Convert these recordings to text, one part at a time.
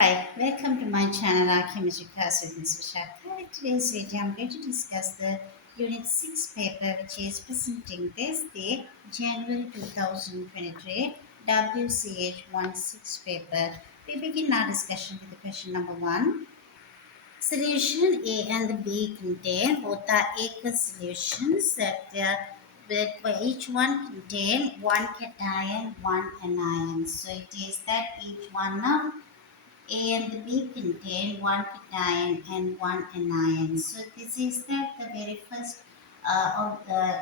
Hi, welcome to my channel, our chemistry class with Mr. Shakta. In today's video, I'm going to discuss the Unit 6 paper, which is presenting this day, January 2023, WCH16 paper. We begin our discussion with the question number 1. Solution A and the B contain both are aqueous solutions that each one contain one cation, one anion. So it is that each one of a and B contain one cation and one anion. So this is the very first of the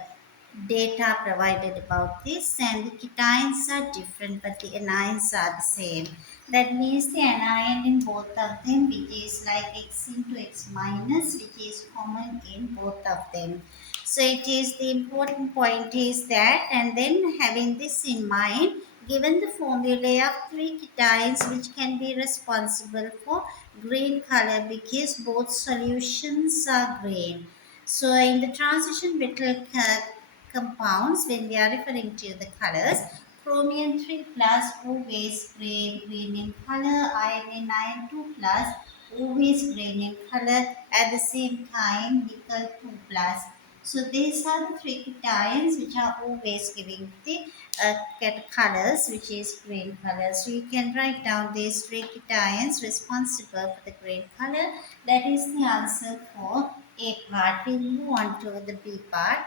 data provided about this, and the cations are different but the anions are the same. That means the anion in both of them, which is like x into x minus, which is common in both of them. So it is the important point is that, and then having this in mind, given the formulae of three cations which can be responsible for green color because both solutions are green. So in the transition metal compounds, when we are referring to the colors, chromium 3 plus always green in color, iron 2 plus always green in color, at the same time nickel 2 plus. So these are the three cations which are always giving the colors, which is green color. So you can write down these three cations responsible for the green color. That is the answer for A part. We move on to the B part.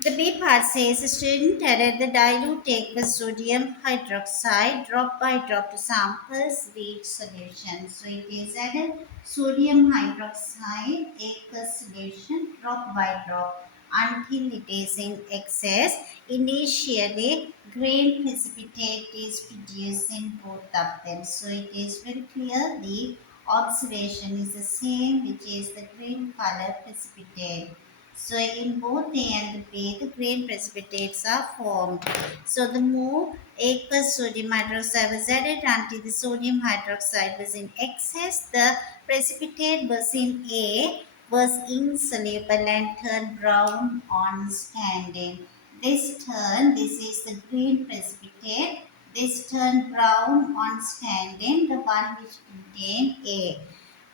The B part says a student added the dilute aqueous sodium hydroxide drop by drop to samples reach solution. So it is added sodium hydroxide aqueous solution drop by drop until it is in excess. Initially, green precipitate is produced in both of them. So it is very clear the observation is the same, which is the green color precipitate. So in both A and B, the green precipitates are formed. So the more aqueous sodium hydroxide was added until the sodium hydroxide was in excess, the precipitate was in A was insoluble and turned brown on standing. This is the green precipitate. This turned brown on standing, the one which contained A,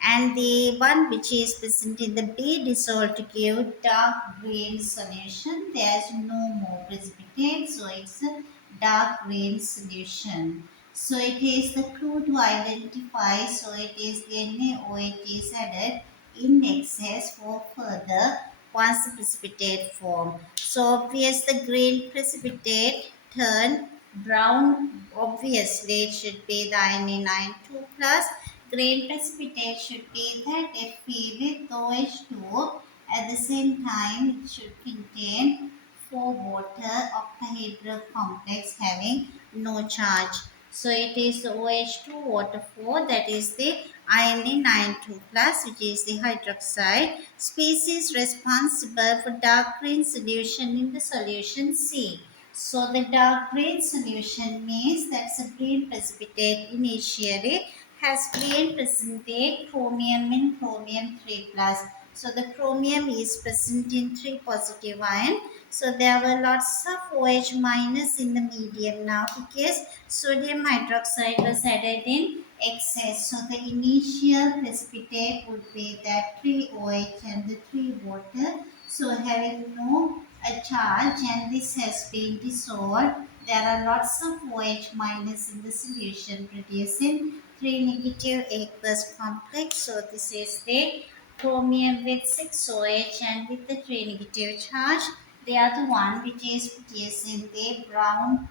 and the one which is present in the B dissolved to give dark green solution. There is no more precipitate, so it's a dark green solution. So it is the clue to identify, so it is the NaOH is added in excess for further once the precipitate form. So obvious the green precipitate turn brown, obviously it should be the iron 2 plus. Green precipitate should be that Fe with OH2. At the same time, it should contain 4 water octahedral complex having no charge. So it is the OH2 water 4, that is the iron 2 plus, which is the hydroxide species responsible for dark green solution in the solution C. So the dark green solution means that's a green precipitate initially has green precipitate chromium in chromium 3 plus. So the chromium is present in 3 positive ion. So there were lots of OH minus in the medium now because sodium hydroxide was added in excess. So the initial precipitate would be that 3 OH and the 3 water. So having no charge, and this has been dissolved, there are lots of OH minus in the solution producing 3 negative aqueous complex. So this is the chromium with 6 OH and with the 3 negative charge. The other one which is producing the brown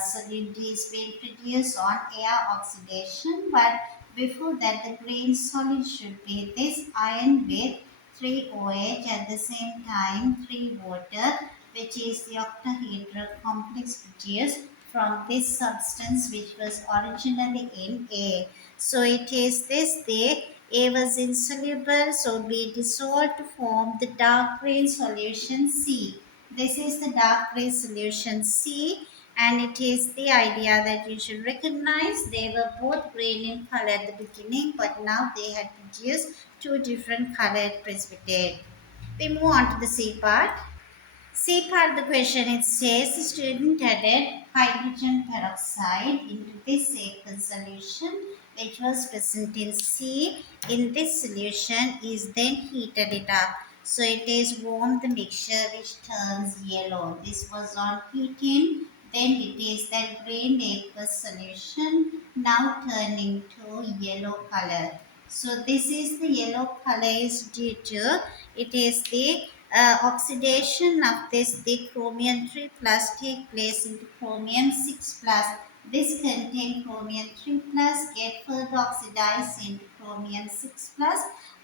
solid is being produced on air oxidation, but before that the green solid should be this iron with 3 OH at the same time 3 water, which is the octahedral complex produced from this substance which was originally in A. So it is this the A was insoluble, so B dissolved to form the dark green solution C. This is the dark green solution C, and it is the idea that you should recognize they were both green in color at the beginning, but now they had produced two different colored precipitate. We move on to the C part. C part of the question, it says the student added hydrogen peroxide into this aqueous solution which was present in C in this solution is then heated it up. So it is warmed the mixture which turns yellow. This was on heating. Then it is that grained aqueous solution now turning to yellow color. So this is the yellow color is due to it is the oxidation of this the chromium 3 plus take place into chromium 6 plus. This contain chromium 3 plus get further oxidized into chromium 6 plus.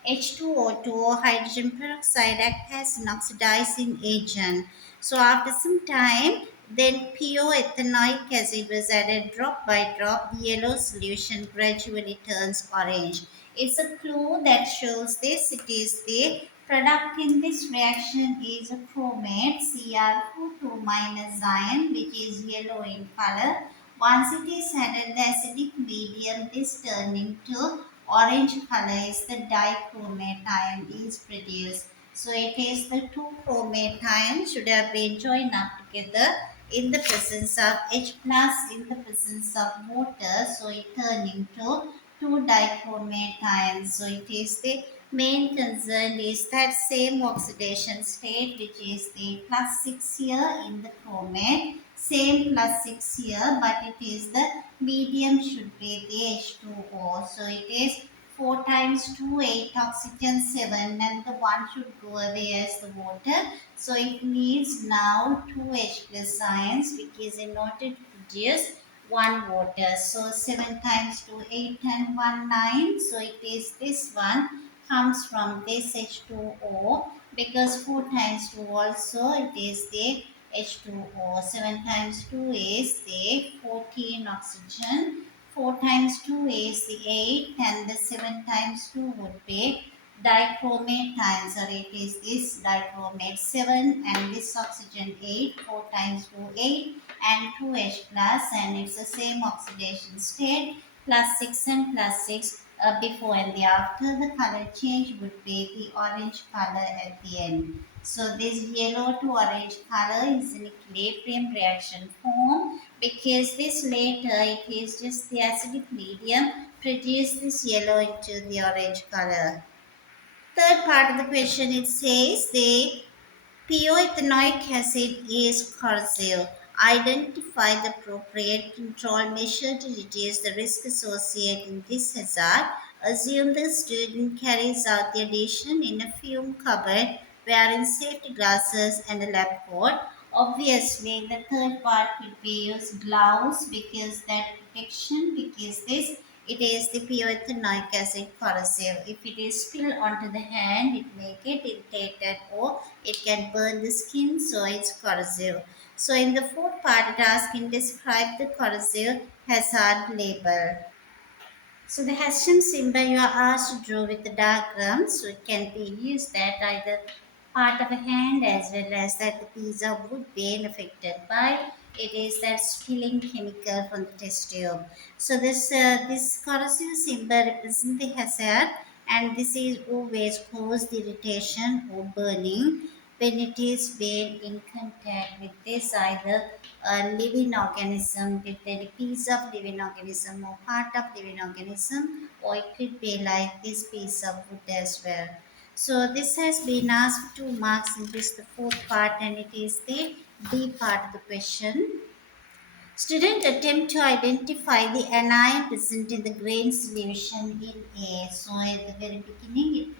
H2O2 hydrogen peroxide act as an oxidizing agent. So after some time, then ethanoic acid was added drop by drop. The yellow solution gradually turns orange. It's a clue that shows this. It is the product in this reaction is a chromate Cr2 minus ion, which is yellow in color. Once it is added the acidic medium, this turning to orange color is the dichromate ion is produced. So it is the two chromate ions should have been joined up together in the presence of H plus in the presence of water. So it turn into two dichromate ions. So it is the main concern is that same oxidation state which is the plus 6 here in the chromate, same plus 6 here, but it is the medium should be the H2O. So it is 4 times 2 8 oxygen 7 and the 1 should go away as the water. So it needs now 2 H plus ions because in order to produce 1 water. So 7 times 2 8 and 1 9. So it is this one comes from this H2O because 4 times 2 also it is the H2O. 7 times 2 is the 14 oxygen. 4 times 2 is the 8 and the 7 times 2 would be dichromate ions or it is this dichromate 7 and this oxygen 8. 4 times 2 8 and 2H plus and it's the same oxidation state plus 6 and plus 6 before and the after the color change would be the orange color at the end. So this yellow to orange color is an equilibrium reaction form because this later it is just the acidic medium produce this yellow into the orange color. Third part of the question it says the ethanoic acid is corrosive. Identify the appropriate control measure to reduce the risk associated in this hazard. Assume the student carries out the addition in a fume cupboard wearing safety glasses and a lab coat. Obviously, the third part could be use gloves because that protection because this it is the ethanoic acid corrosive. If it is spilled onto the hand, it may get irritated or it can burn the skin, so it's corrosive. So in the fourth part, it asking describe the corrosive hazard label. So the Hessian symbol you are asked to draw with the diagram, so it can be used that either part of a hand as well as that the piece of wood being affected by it is that spilling chemical from the test tube. So this corrosive symbol represents the hazard and this is always cause the irritation or burning when it is being in contact with this either a living organism with any piece of living organism or part of living organism or it could be like this piece of wood as well. So this has been asked 2 marks in this the fourth part and it is the D part of the question. Student attempt to identify the anion present in the grain solution in A. So at the very beginning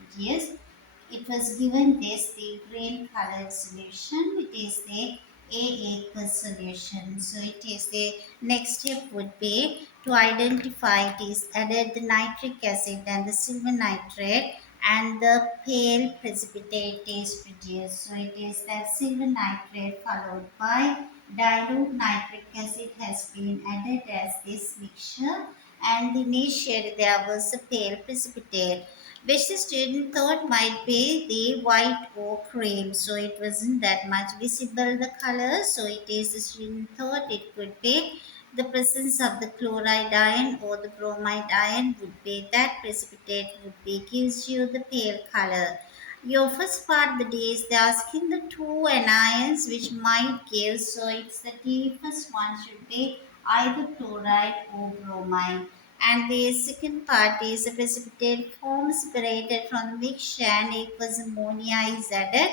it was given this the grain colored solution. It is the A aqueous solution. So it is the next step would be to identify it is added the nitric acid and the silver nitrate and the pale precipitate is produced. So it is that silver nitrate followed by dilute nitric acid has been added as this mixture and initially there was a pale precipitate which the student thought might be the white or cream. So it wasn't that much visible the color. So it is the student thought it could be the presence of the chloride ion or the bromide ion would be that precipitate would be gives you the pale color. Your first part the D is they asking the two anions which might give. So it's the D first one should be either chloride or bromine. and the second part is the precipitate form separated from the mixture and aqueous ammonia is added.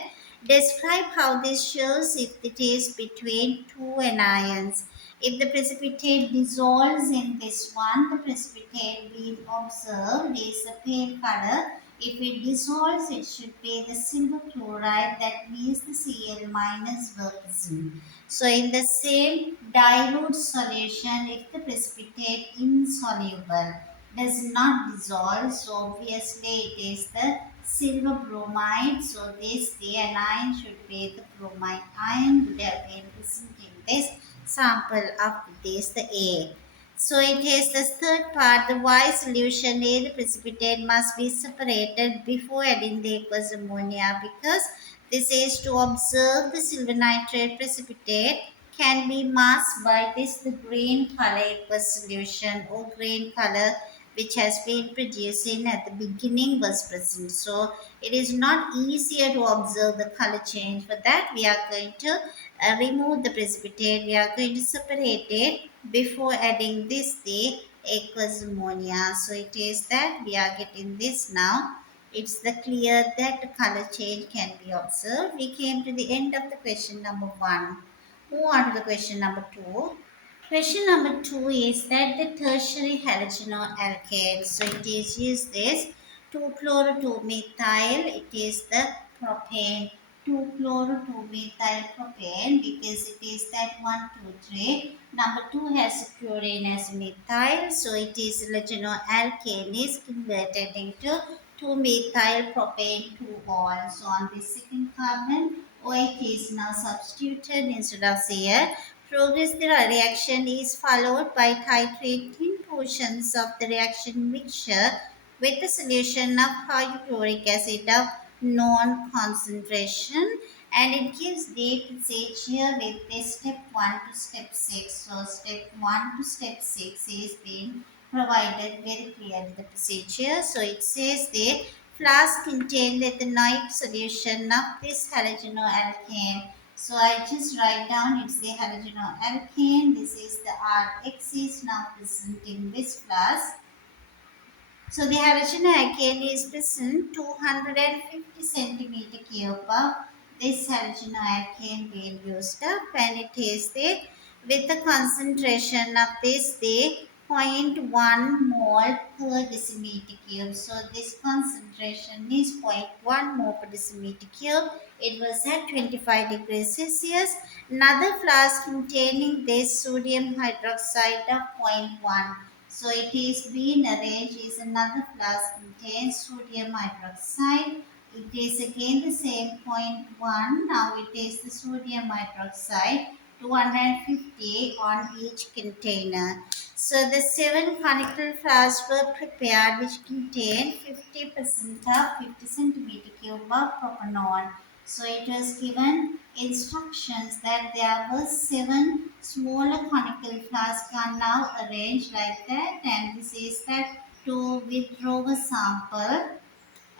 Describe how this shows if it is between two anions. If the precipitate dissolves in this one, the precipitate being observed is a pale color. If it dissolves, it should be the silver chloride, that means the Cl minus were present. So in the same dilute solution, if the precipitate insoluble does not dissolve, so obviously it is the silver bromide. So this the anion should be the bromide ion would have been present in this sample of this the A. So it is the third part, the Y solution A, the precipitate must be separated before adding the aqueous ammonia, because this is to observe the silver nitrate precipitate can be masked by this the green color aqueous solution or green color which has been producing at the beginning was present. So it is not easier to observe the color change. For that we are going to remove the precipitate. We are going to separate it before adding this the aqueous ammonia. So it is that we are getting this now. It's the clear that the color change can be observed. We came to the end of the question number 1. Move on to the question number 2. Question number 2 is that the tertiary halogenoalkane. So it is used this 2-chloro-2-methyl. It is the propane. 2-chloro-2-methyl propane, because it is that 1, 2, 3. Number 2 has chlorine as methyl. So it is halogenoalkane is converted into 2-methyl propane 2-ol. So on the second carbon, OH is now substituted instead of Cl. Progress the reaction is followed by titrating portions of the reaction mixture with the solution of hydrochloric acid of known concentration, and it gives the procedure with the step 1 to step 6. So step 1 to step 6 is being provided very clearly the procedure. So it says the flask contained the ethanoic solution of this halogenoalkane. So I just write down it's the halogenoalkane. This is the Rx is now present in this flask. So the halogenoalkane is present 250 centimeter cube of this halogenoalkane being used up, and it is the with the concentration of this the zero point 0.1 mole per decimeter cube. So this concentration is zero point 0.1 mole per decimeter cube. It was at 25 degrees Celsius. Another flask containing this sodium hydroxide of zero point 0.1. So it is being arranged is another flask contains sodium hydroxide. It is again the same 0.1. Now it is the sodium hydroxide 250 on each container. So the 7 conical flasks were prepared which contain 50% of 50 centimeter cube of propanol. So it was given instructions that there were 7 smaller conical flasks are now arranged like that, and this is that to withdraw a sample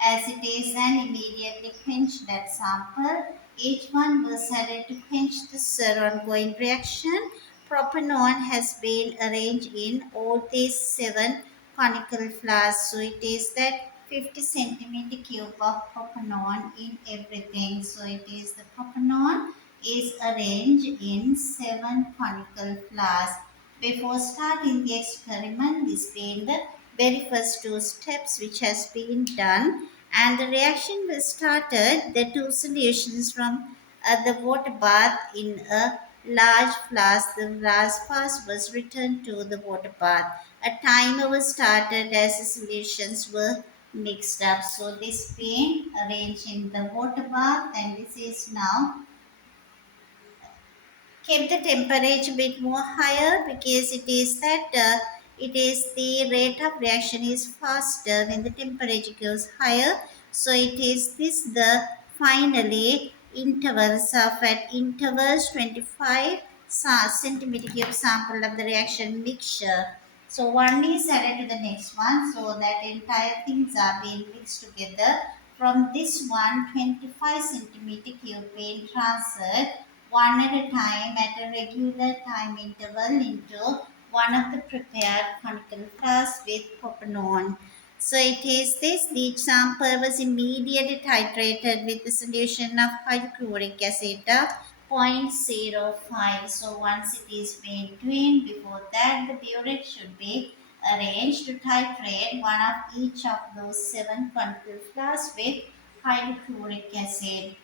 as it is and immediately quench that sample. Each one was added to quench the ongoing reaction. Propanol has been arranged in all these 7 conical flasks. So it is that 50 centimeter cube of propanol in everything. So it is the propanol is arranged in 7 conical flasks. Before starting the experiment, this being the very first 2 steps which has been done, and the reaction was started, the 2 solutions from the water bath in a large flask. The last flask was returned to the water bath. A timer was started as the solutions were mixed up. So this being arranged in the water bath, and this is now keep the temperature a bit more higher, because it is that it is the rate of reaction is faster when the temperature goes higher. So it is this the finally intervals of at intervals 25 centimeter cube sample of the reaction mixture. So one is added to the next one, so that entire things are being mixed together. From this one, 25 centimeter cube being transferred one at a time at a regular time interval into one of the prepared conical flask with propanone. So it is this. The example was immediately titrated with the solution of hydrochloric acid of 0.05. So once it is made twin, before that the burette should be arranged to titrate one of each of those seven conical flasks with hydrochloric acid.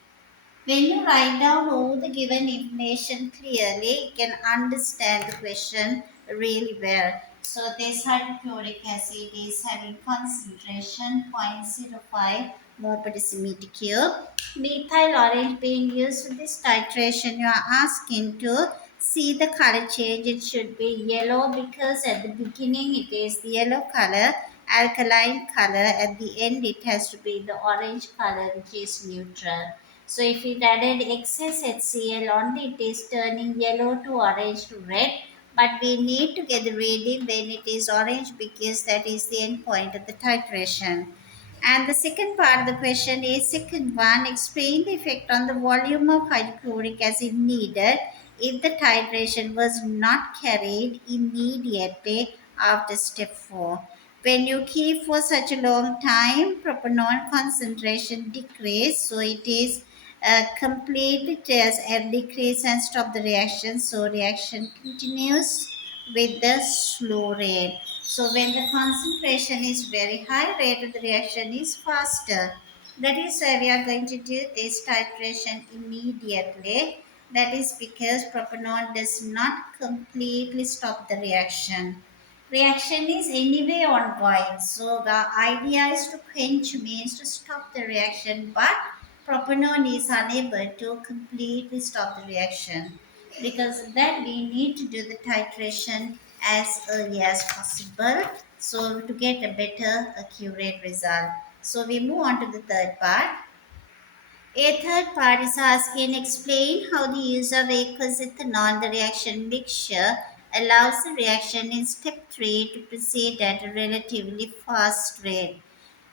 When you write down all the given information clearly, you can understand the question really well. So this hydrochloric acid is having concentration 0.05 mole per decimeter cube. Methyl orange being used for this titration, you are asking to see the color change. It should be yellow because at the beginning it is the yellow color, alkaline color. At the end it has to be the orange color, which is neutral. So if it added excess HCl only, it is turning yellow to orange to red. But we need to get the reading when it is orange because that is the end point of the titration. And the second part of the question is second one, explain the effect on the volume of hydrochloric acid needed if the titration was not carried immediately after step 4. When you keep for such a long time, propanol concentration decrease, so it is completely tears and decrease and stop the reaction. So reaction continues with the slow rate. So when the concentration is very high, rate of the reaction is faster. That is why we are going to do this titration immediately. That is because propanol does not completely stop the reaction. Reaction is anyway ongoing. So the idea is to quench means to stop the reaction, but propanol is unable to completely stop the reaction. Because of that, we need to do the titration as early as possible. So to get a better accurate result. So we move on to the third part. A third part is asking explain how the use of aqueous ethanol, the reaction mixture, allows the reaction in step 3 to proceed at a relatively fast rate.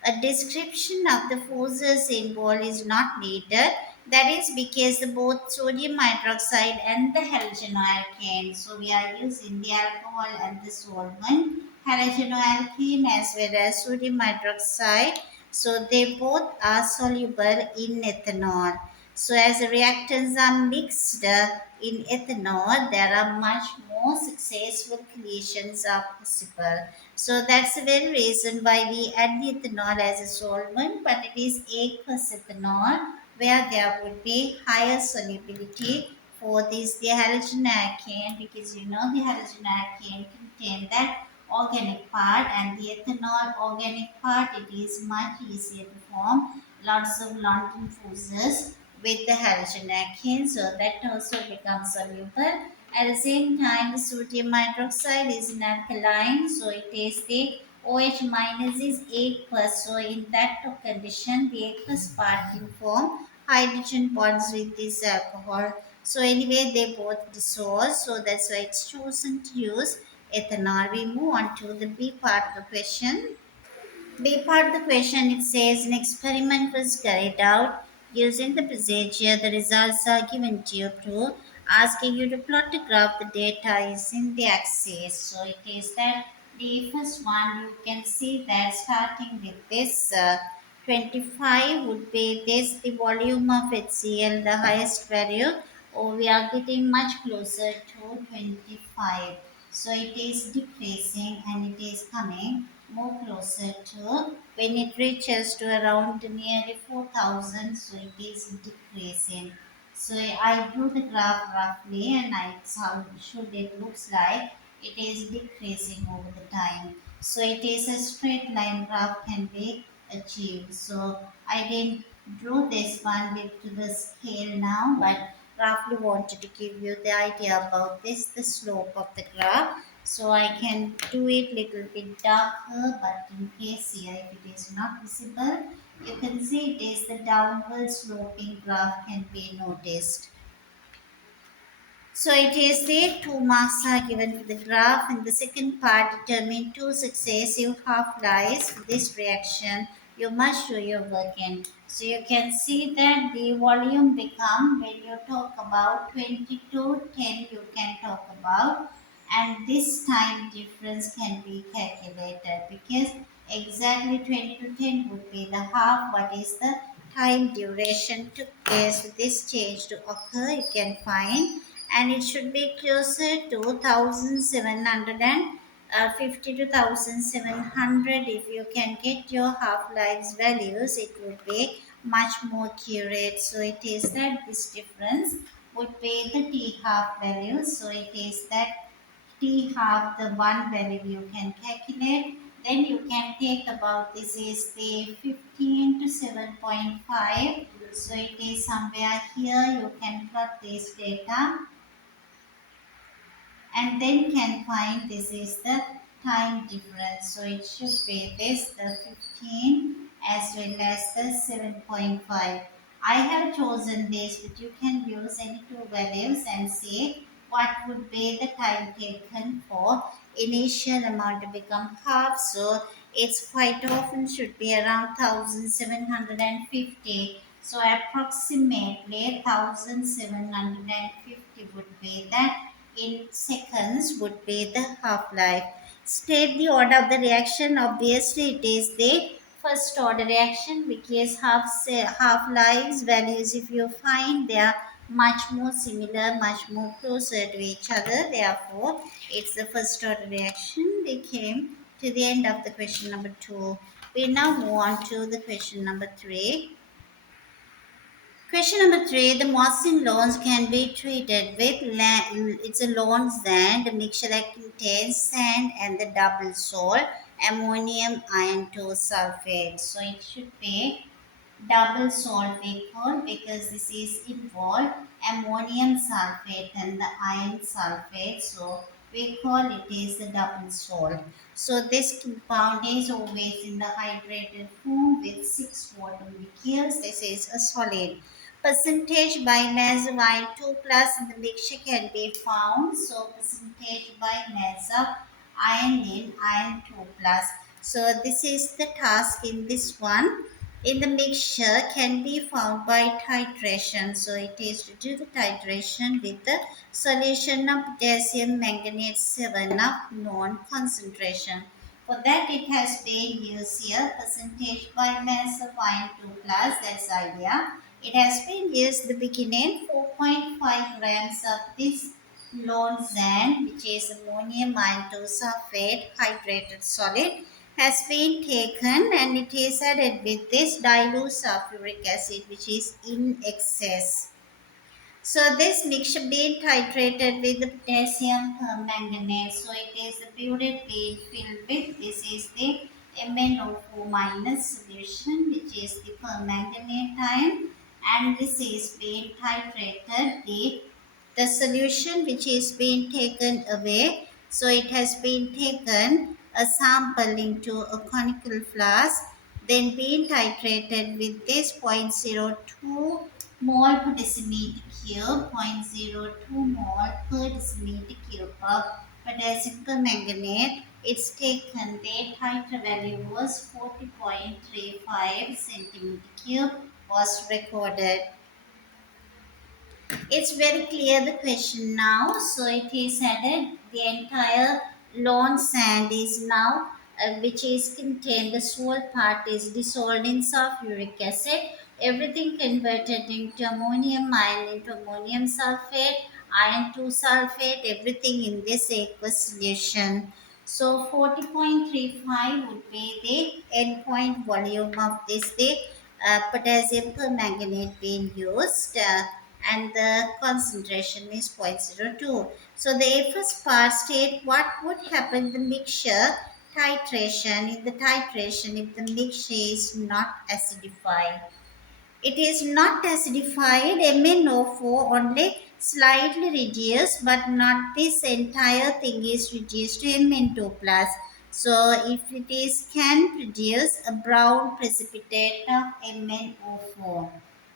A description of the forces involved is not needed. That is because both sodium hydroxide and the halogenoalkane. So we are using the alcohol and the solvent, halogenoalkane as well as sodium hydroxide. So they both are soluble in ethanol. So as the reactants are mixed in ethanol, there are much more successful collisions are possible. So that's the very reason why we add the ethanol as a solvent, but it is aqueous ethanol where there would be higher solubility for this the halogenalkane, because you know the halogenalkane contain that organic part, and the ethanol organic part, it is much easier to form lots of London fuses with the halogenalkane, so that also becomes soluble. At the same time, the sodium hydroxide is an alkaline, so it is the OH minus is aqueous. So in that condition, the aqueous part can form hydrogen bonds with this alcohol. So anyway, they both dissolve. So that's why it's chosen to use ethanol. We move on to the B part of the question. B part of the question, it says an experiment was carried out using the procedure. The results are given to you to asking you to plot a graph. The data is in the axis. So it is that the first one you can see that starting with this 25 would be this the volume of HCl, the highest value. Or we are getting much closer to 25. So it is decreasing and it is coming more closer to when it reaches to around nearly 4,000, so it is decreasing. So I drew the graph roughly and I how should it looks like it is decreasing over the time. So it is a straight line graph can be achieved. So I didn't draw this one with to the scale now, but roughly wanted to give you the idea about this, the slope of the graph. So I can do it little bit darker, but in case here if it is not visible, you can see it is the downward sloping graph can be noticed. So it is the 2 marks are given for the graph. In the second part, determine two successive half-lives for this reaction. You must show your work in. So you can see that the volume become when you talk about 22, 10 you can talk about. and this time difference can be calculated because exactly 20 to 10 would be the half. What is the time duration took place for this change to occur? You can find, and it should be closer to 1750 to 1700. If you can get your half-lives values, it would be much more accurate. So it is that this difference would be the t half value. So it is that t half the one value you can calculate. Then you can take about this is the 15 to 7.5. So it is somewhere here. You can plot this data and then can find this is the time difference. So it should be this the 15 as well as the 7.5. I have chosen this, but you can use any two values and see what would be the time taken for initial amount to become half. So it's quite often should be around 1750. So approximately 1750 would be that in seconds would be the half-life. State the order of the reaction. Obviously, it is the first order reaction because half-lives values, if you find, they are much more similar, much more closer to each other. Therefore, it's the first order reaction. We came to the end of the question number 2. We now move on to the question number 3. Question number 3, the Mosin loans can be treated with it's a loan sand, a mixture that contains sand and the double salt, ammonium iron 2 sulfate. So it should be double salt we call because this is involved ammonium sulfate and the iron sulfate. So we call it is the double salt. So this compound is always in the hydrated form with 6 water molecules. This is a solid. Percentage by mass of iron 2 plus in the mixture can be found. So percentage by mass of iron in iron 2 plus. So this is the task in this one. In the mixture can be found by titration. So it is to do the titration with the solution of potassium manganate 7 of known concentration. For that it has been used here percentage by mass of iron 2 plus, that's the idea. It has been used the beginning 4.5 grams of this lone sand, which is ammonium iron 2 sulfate hydrated solid, has been taken and it is added with this dilute sulfuric acid, which is in excess. So this mixture being titrated with the potassium permanganate. So it is the burette being filled with, this is the MnO4 minus solution, which is the permanganate ion, and this is being titrated the solution which is being taken away. So it has been taken a sample into a conical flask, then being titrated with this 0.02 mole per decimeter cube, 0.02 mole per decimeter cube of potassium permanganate. It's taken, the titer value was 40.35 centimeter cube was recorded. It's very clear the question now. So it is added the entire lawn sand is now which is contained, the salt part is dissolved in sulfuric acid, everything converted into ammonium iron into ammonium sulfate, iron 2 sulfate, everything in this aqueous solution. So 40.35 would be the endpoint volume of this the potassium permanganate being used, and the concentration is 0.02. So the first part state what would happen in the mixture titration. In the titration, if the mixture is not acidified, it is not acidified, MnO4 only slightly reduced, but not this entire thing is reduced to Mn2 plus. So if it is can produce a brown precipitate of MnO4.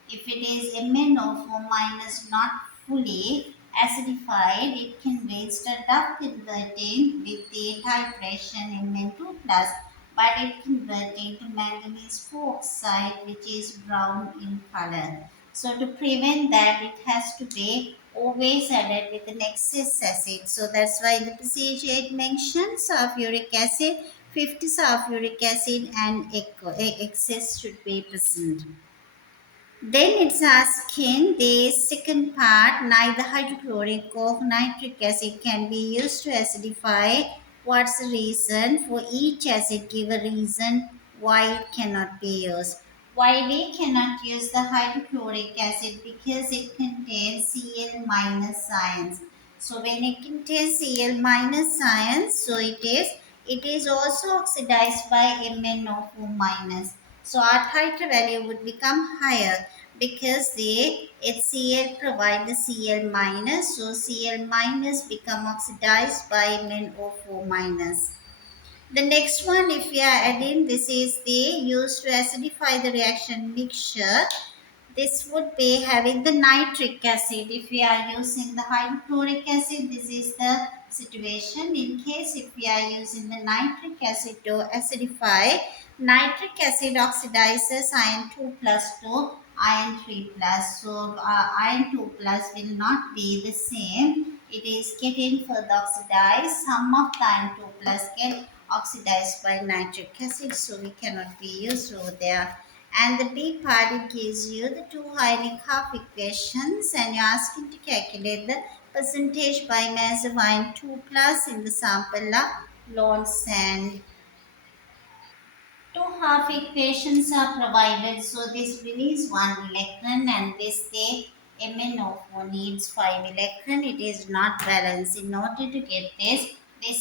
If it is MnO4 minus not fully acidified, it can be start converting with the titration Mn2 plus, but it converting to manganese 4 oxide, which is brown in color. So to prevent that, it has to be always added with an excess acid. So that's why in the procedure it mentions sulfuric acid, 50 sulfuric acid, and excess should be present. Then it's asking the second part, neither hydrochloric or nitric acid can be used to acidify. What's the reason? For each acid, give a reason why it cannot be used. Why we cannot use the hydrochloric acid? Because it contains Cl minus ions. So when it contains Cl minus ions, so it is also oxidized by MnO4 minus. So our titer value would become higher because the HCl provide the Cl minus. So Cl minus become oxidized by MnO4 minus. The next one, if we are adding, this is the used to acidify the reaction mixture. This would be having the nitric acid. If we are using the hydrochloric acid, this is the situation. In case if we are using the nitric acid to acidify, nitric acid oxidizes iron 2 plus to iron 3 plus. So iron 2 plus will not be the same. It is getting further oxidized. Some of the iron 2 plus get oxidized by nitric acid, so we cannot be used over there. And the B part, it gives you the two ionic half equations, and you're asking to calculate the percentage by mass of iron 2 plus in the sample of lone sand. Two half equations are provided. So this release 1 electron and this the MnO4 needs 5 electron. It is not balanced. In order to get this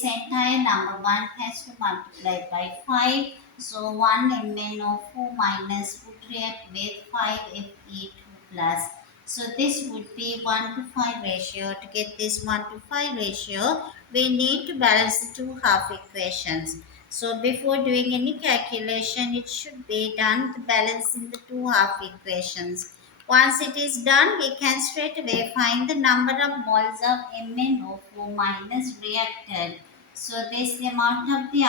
entire number 1 has to multiply by 5. So 1 MnO4 minus would react with 5 Fe2 plus. So this would be 1 to 5 ratio. To get this 1 to 5 ratio, we need to balance the two half equations. So before doing any calculation, it should be done to balancing the two half equations. Once it is done, we can straight away find the number of moles of MnO4 minus reacted. So this is the amount of the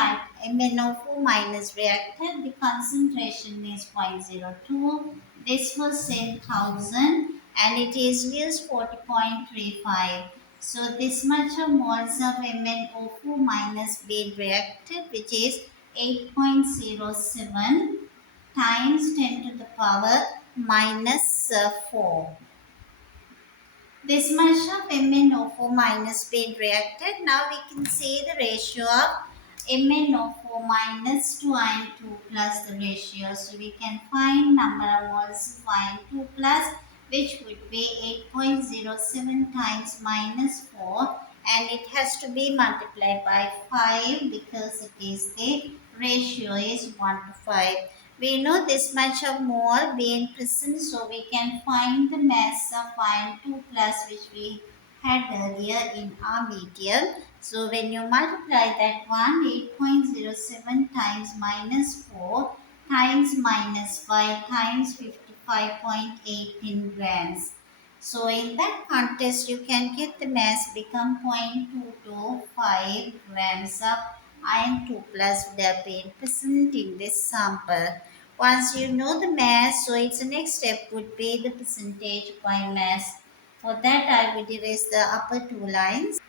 MnO4 minus reacted. The concentration is 0.02. This was in 1000 and it is used 40.35. So this much of moles of MnO4 minus being reacted, which is 8.07 times 10 to the power minus 4. This much of MnO4 minus being reacted. Now we can see the ratio of MnO4 minus to iron 2 plus the ratio. So we can find number of moles of iron 2 plus, which would be 8.07 times minus 4, and it has to be multiplied by 5 because it is the ratio is 1 to 5. We know this much of mole being present, so we can find the mass of iron 2 plus, which we had earlier in our medium. So when you multiply that one, 8.07 times minus 4 times minus 5 times 55.18 grams. So in that context, you can get the mass become 0.225 grams of iron 2 plus would have been present in this sample. Once you know the mass, so its next step would be the percentage by mass. For that, I will erase the upper two lines.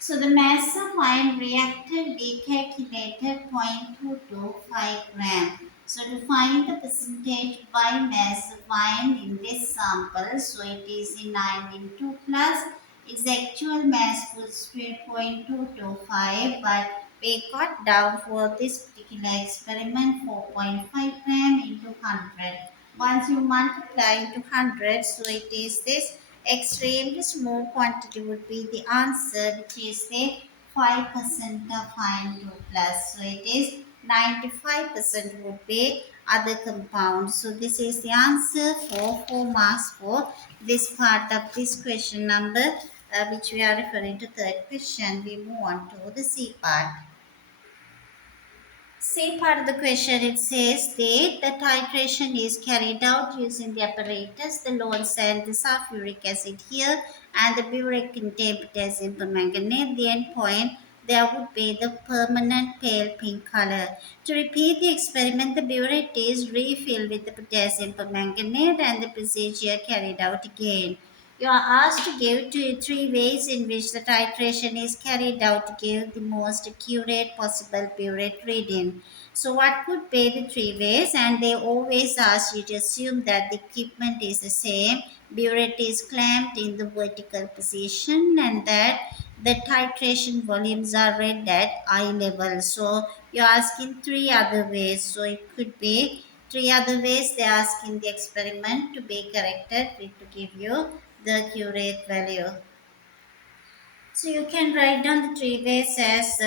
So the mass of iron reacted, we calculated 0.225 gram. So to find the percentage by mass of iron in this sample, so it is in iron in 2 plus, its actual mass was 0.225, but we got down for this particular experiment 4.5 gram into 100. Once you multiply into 100, so it is this extremely small quantity would be the answer, which is the 5% of iron 2 plus. So it is 95% would be other compounds. So this is the answer for 4 marks for this part of this question number, which we are referring to third question. We move on to the C part. Say part of the question, it says that the titration is carried out using the apparatus, the loans and the sulfuric acid here, and the burette contain potassium permanganate. The end point, there would be the permanent pale pink color. To repeat the experiment, the burette is refilled with the potassium permanganate and the procedure carried out again. You are asked to give three ways in which the titration is carried out to give the most accurate possible burette reading. So, what could be the three ways? And they always ask you to assume that the equipment is the same, burette is clamped in the vertical position, and that the titration volumes are read at eye level. So, you're asking three other ways. So, it could be three other ways they ask in the experiment to be corrected to give you the accurate value. So you can write down the three ways as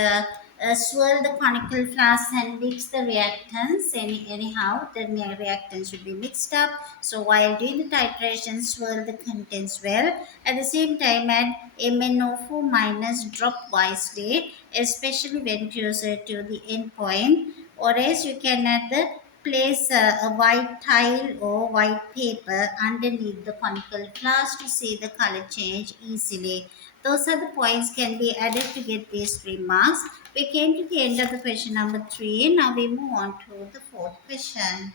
swirl the conical flask and mix the reactants. Anyhow, the reactants should be mixed up. So while doing the titration, swirl the contents well. At the same time, add MnO4 minus drop wisely, especially when closer to the end point. Or else you can add the place a white tile or white paper underneath the conical flask to see the color change easily. Those are the points can be added to get these 3 marks. We came to the end of the question number 3. Now we move on to the fourth question.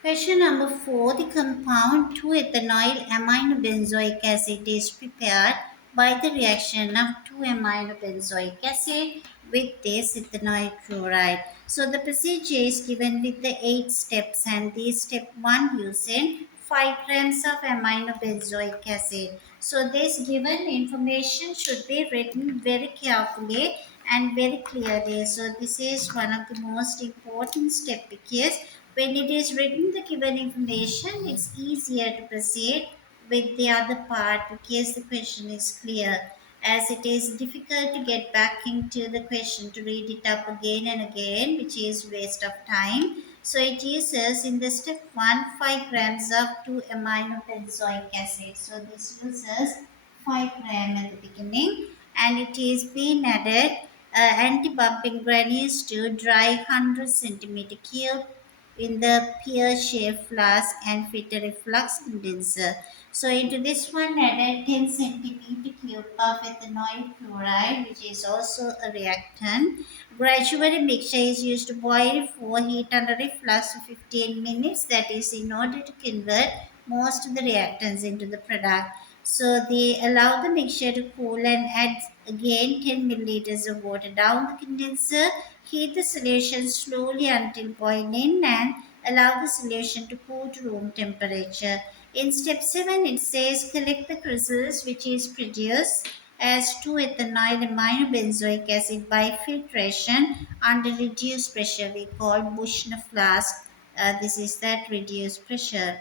Question number 4. The compound 2-ethanoyl aminobenzoic acid is prepared by the reaction of 2-aminobenzoic acid with this ethanoic chloride. So the procedure is given with the 8 steps, and these step 1 using 5 grams of aminobenzoic acid. So this given information should be written very carefully and very clearly. So this is one of the most important step, because when it is written the given information, it's easier to proceed with the other part because the question is clear. As it is difficult to get back into the question to read it up again and again, which is waste of time. So it uses in the step 1 5 grams of 2-amino benzoic acid. So this uses 5 gram at the beginning, and it is being added anti-bumping granules to dry 100 centimeter cube in the pear-shaped flask and fit a reflux condenser. So into this one added 10 centimeter cube of ethanoic chloride, which is also a reactant. Gradually mixture is used to boil for heat under reflux for 15 minutes. That is in order to convert most of the reactants into the product. So they allow the mixture to cool and add again 10 milliliters of water down the condenser. Heat the solution slowly until boiling and allow the solution to cool to room temperature. In step 7, it says collect the crystals which is produced as 2-ethanoyl aminobenzoic acid by filtration under reduced pressure. We call Buchner flask. This is that reduced pressure.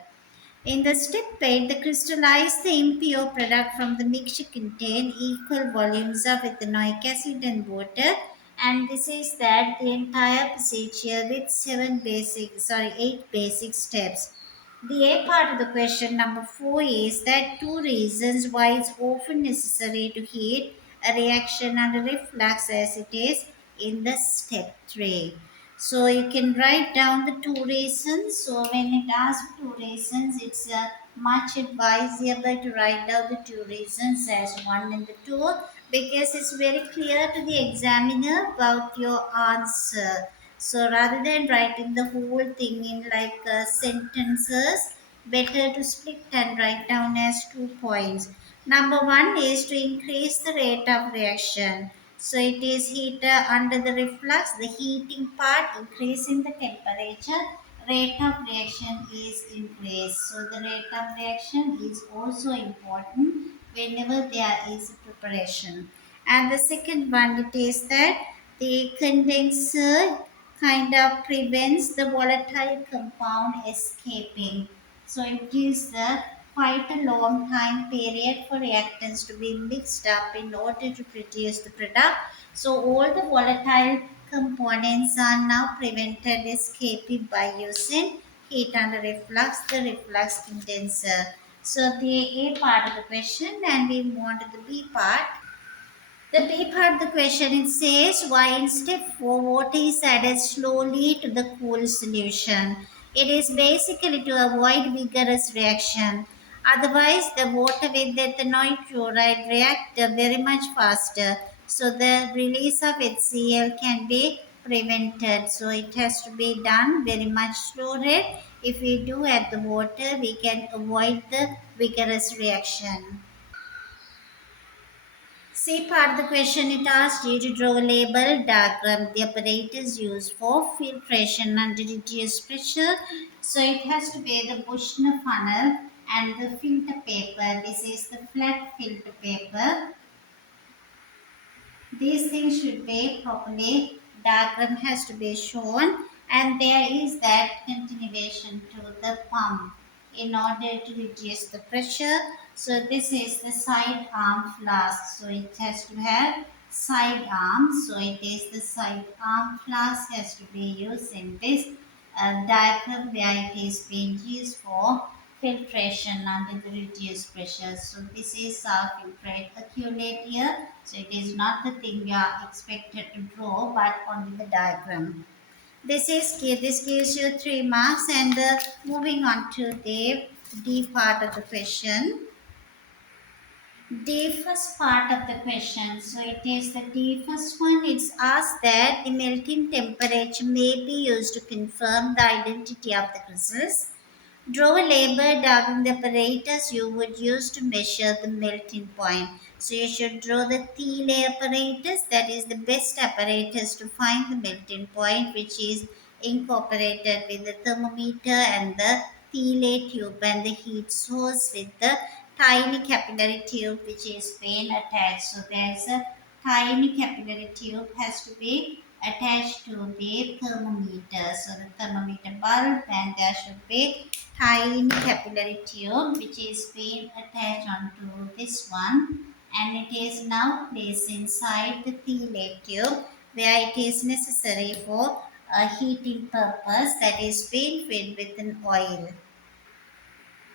In the step 8, the crystallize the impure product from the mixture contain equal volumes of ethanoic acid and water, and this is that the entire procedure with 8 basic steps. The A part of the question number 4 is that 2 reasons why it's often necessary to heat a reaction under reflux as it is in the step 3. So you can write down the 2 reasons. So when it asks 2 reasons, it's much advisable to write down the 2 reasons as 1 and the 2, because it's very clear to the examiner about your answer. So rather than writing the whole thing in like sentences, better to split and write down as 2 points. Number 1 is to increase the rate of reaction. So it is heater under the reflux, the heating part increasing the temperature, rate of reaction is increased. So the rate of reaction is also important whenever there is a preparation. And the second one, it is that the condenser kind of prevents the volatile compound escaping. So it gives the quite a long time period for reactants to be mixed up in order to produce the product. So all the volatile components are now prevented escaping by using heat under reflux, the reflux condenser. So the A part of the question, and we move on to the B part. The B part of the question, it says why in step 4 water is added slowly to the cool solution. It is basically to avoid vigorous reaction. Otherwise, the water with the ethanoic chloride react very much faster. So the release of HCl can be prevented. So it has to be done very much slow rate. If we do add the water, we can avoid the vigorous reaction. C part of the question, it asks you to draw a label diagram. The apparatus used for filtration under reduced pressure. So it has to be the Bushner funnel and the filter paper. This is the flat filter paper. These things should be properly, diagram has to be shown, and there is that continuation to the pump in order to reduce the pressure. So this is the side arm flask, so it has to have side arm, so it is the side arm flask has to be used in this diagram where it is being used for filtration under the reduced pressure. So this is our filtrate accumulate here. So it is not the thing you are expected to draw, but only the diagram. This gives you 3 marks, and moving on to the D part of the question. The first part of the question, so it is the first one. It's asked that the melting temperature may be used to confirm the identity of the crystals. Draw a label diagram the apparatus you would use to measure the melting point. So you should draw the Thiele apparatus, that is the best apparatus to find the melting point, which is incorporated with the thermometer and the Thiele tube and the heat source with the tiny capillary tube which is being attached. So there's a tiny capillary tube has to be attached to the thermometer. So the thermometer bulb, and there should be tiny capillary tube which is being attached onto this one, and it is now placed inside the Thiele tube where it is necessary for a heating purpose, that is being filled with an oil.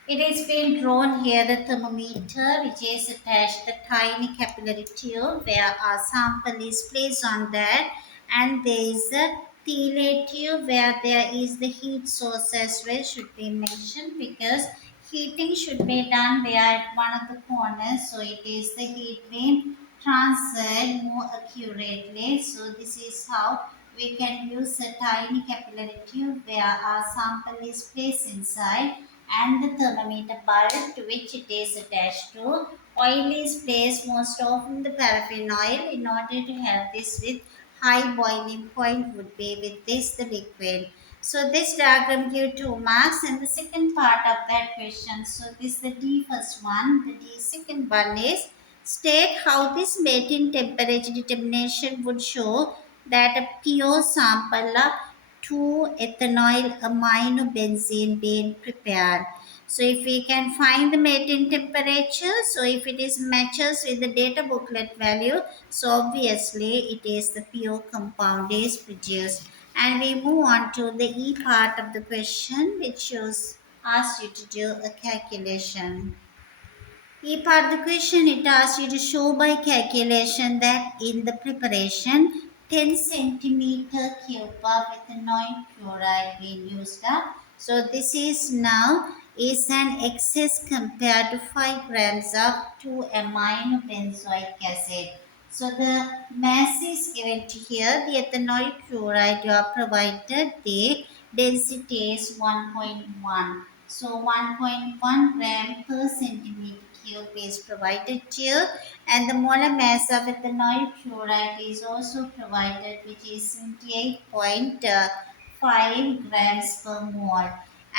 It is being drawn here the thermometer which is attached the tiny capillary tube where our sample is placed on that, and there is a Thiele tube where there is the heat source as well should be mentioned, because heating should be done where at one of the corners, so it is the heat being transferred more accurately. So this is how we can use a tiny capillary tube where our sample is placed inside, and the thermometer bulb to which it is attached to. Oil is placed, most often the paraffin oil, in order to have this with high boiling point would be with this the liquid. So this diagram give 2 marks, and the second part of that question, so this the D first one, the D second one is state how this melting temperature determination would show that a pure sample of 2-ethanol aminobenzene being prepared. So if we can find the melting temperature, so if it is matches with the data booklet value, so obviously it is the pure compound is produced. And we move on to the E part of the question, which shows asks you to do a calculation. E part of the question, it asks you to show by calculation that in the preparation 10 centimeter cube of ethanol chloride being used up. So this is now is an excess compared to 5 grams of 2-amino benzoic acid. So the mass is given to here. The ethanol chloride you are provided. The density is 1.1. So 1.1 gram per centimeter cube is provided here, and the molar mass of ethanol chloride is also provided, which is 78.5 grams per mole.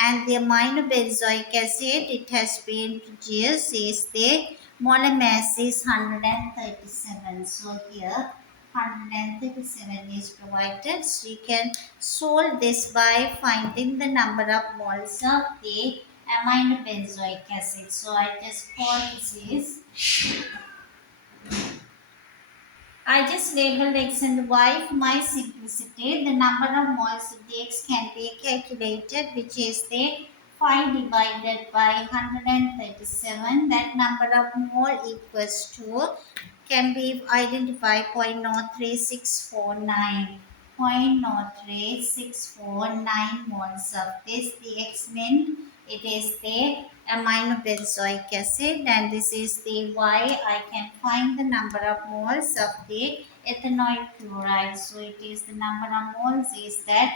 And the amino benzoic acid it has been produced is the molar mass is 137. So here 137 is provided. So you can solve this by finding the number of moles of the amino benzoic acid. So I just call this is, I just labeled X and Y for my simplicity. The number of moles of the X can be calculated, which is the 5 divided by 137. That number of mole equals to, can be identified 0.03649. 0.03649 moles of this. The X means it is the amino benzoic acid, and this is the Y. I can find the number of moles of the ethanoid chloride. So it is the number of moles is that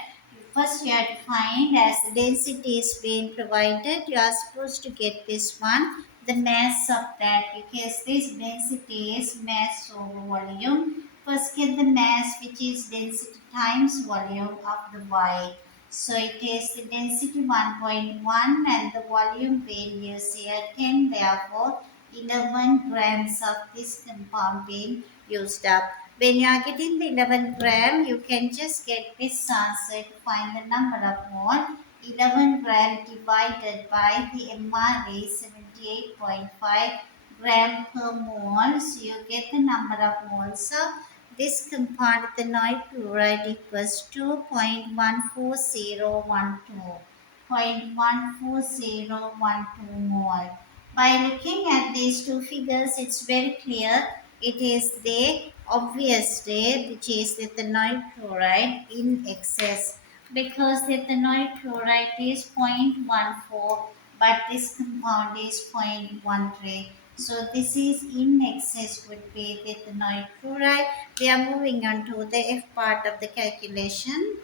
first you have to find as the density is being provided, you are supposed to get this one, the mass of that, because this density is mass over volume. First get the mass which is density times volume of the Y. So it is the density 1.1 and the volume value is here 10, therefore 11 grams of this compound being used up. When you are getting the 11 gram, you can just get this answer to find the number of mole. 11 gram divided by the MRA 78.5 gram per mole. So you get the number of moles of this compound ethanoid chloride equals 2.14012. 0.14012 mole. By looking at these two figures, it's very clear it is the obvious day, which is the ethanoid chloride in excess, because the ethanoid chloride is 0.14 but this compound is 0.13. So this is in excess would be the ethanoid chloride. We are moving on to the F part of the calculation.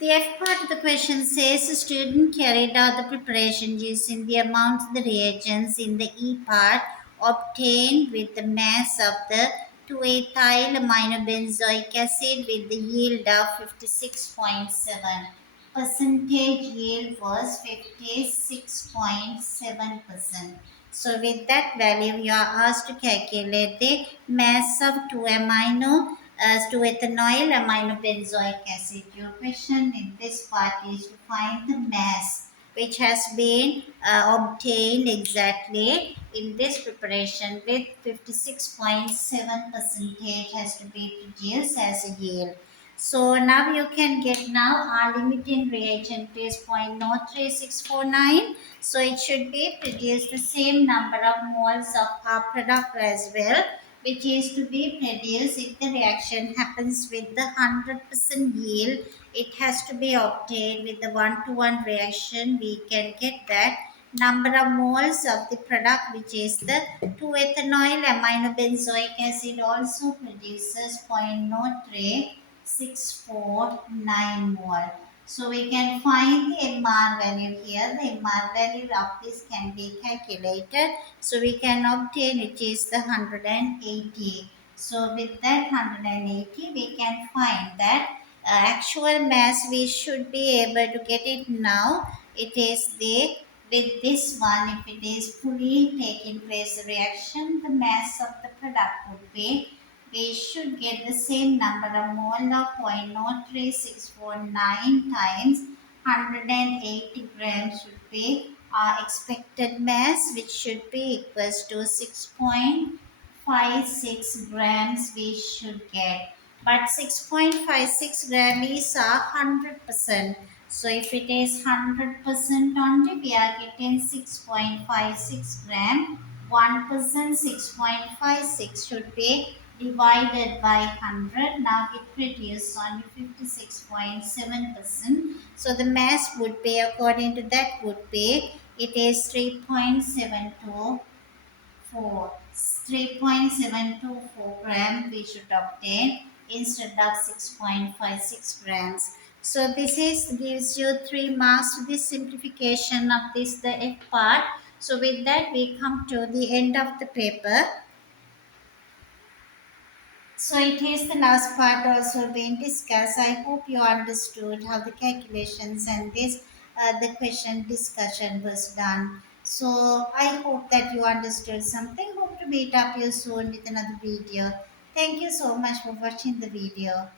The F part of the question says a student carried out the preparation using the amount of the reagents in the E part obtained with the mass of the 2-ethyl aminobenzoic acid with the yield of 56.7. Percentage yield was 56.7%. So with that value, you are asked to calculate the mass of 2 amino as to ethanoil aminobenzoic acid. Your question in this part is to find the mass which has been obtained exactly in this preparation with 56.7 percentage has to be produced as a yield. So now you can get now our limiting reagent is 0.03649. So it should be produce the same number of moles of our product as well, which is to be produced if the reaction happens with the 100% yield. It has to be obtained with the 1-to-1 reaction. We can get that number of moles of the product, which is the 2-ethanoil aminobenzoic acid, also produces 0.03649 mole. So we can find the MR value here. The MR value of this can be calculated. So we can obtain it is the 180. So with that 180, we can find that actual mass we should be able to get it now. It is the with this one, if it is fully taking place the reaction, the mass of the product would be, we should get the same number of mole of 0.03649 times 180 grams should be our expected mass, which should be equals to 6.56 grams we should get. But 6.56 gram is 100%. So if it is 100% only, we are getting 6.56 gram. 1% 6.56 should be divided by 100. Now it produces only 56.7%. So the mass would be, according to that, would be, it is 3.724 gram we should obtain instead of 6.56 grams. So this is gives you 3 marks to this simplification of this the F part. So with that we come to the end of the paper. So it is the last part also being discussed. I hope you understood how the calculations and this the question discussion was done. So I hope that you understood something. Hope to meet up you soon with another video. Thank you so much for watching the video.